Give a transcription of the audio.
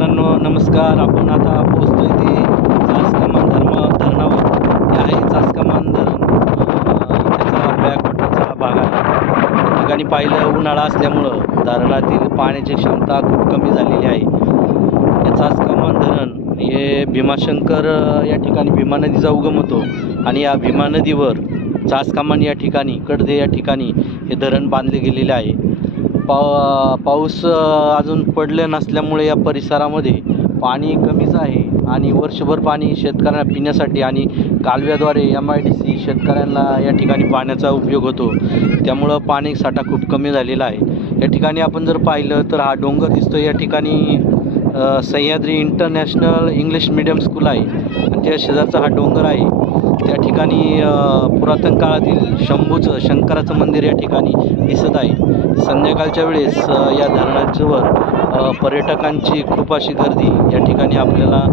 मित्रांनो नमस्कार. आपण आता पोहोचतोय ते चासकमान धरणावर. हे आहे चासकमान धरण. त्याचा बॅकवॉटरचा भाग आहे. या ठिकाणी पाहिलं उन्हाळा असल्यामुळं धरणातील पाण्याची क्षमता खूप कमी झालेली आहे. हे चासकमान धरण हे भीमाशंकर या ठिकाणी भीमा नदीचा उगम होतो आणि या भीमा नदीवर चासकमान या ठिकाणी कडदे या ठिकाणी हे धरण बांधले गेलेले आहे. पाऊस अजून पडले नसल्यामुळे या परिसरामध्ये पाणी कमीच आहे आणि वर्षभर पाणी शेतकऱ्यांना पिण्यासाठी आणि कालव्याद्वारे MIDC शेतकऱ्यांना या ठिकाणी पाण्याचा उपयोग होतो. त्यामुळं पाणी साठा खूप कमी झालेला आहे. या ठिकाणी आपण जर पाहिलं तर हा डोंगर दिसतो. या ठिकाणी Sahyadri international English medium school आहे आणि त्या शेजारचा हा डोंगर आहे. त्या ठिकाणी पुरातन काळातील शंकराचं मंदिर या ठिकाणी दिसत आहे. संध्याकाळच्या वेळेस या धरणाच्यावर पर्यटकांची खूप अशी गर्दी या ठिकाणी आपल्याला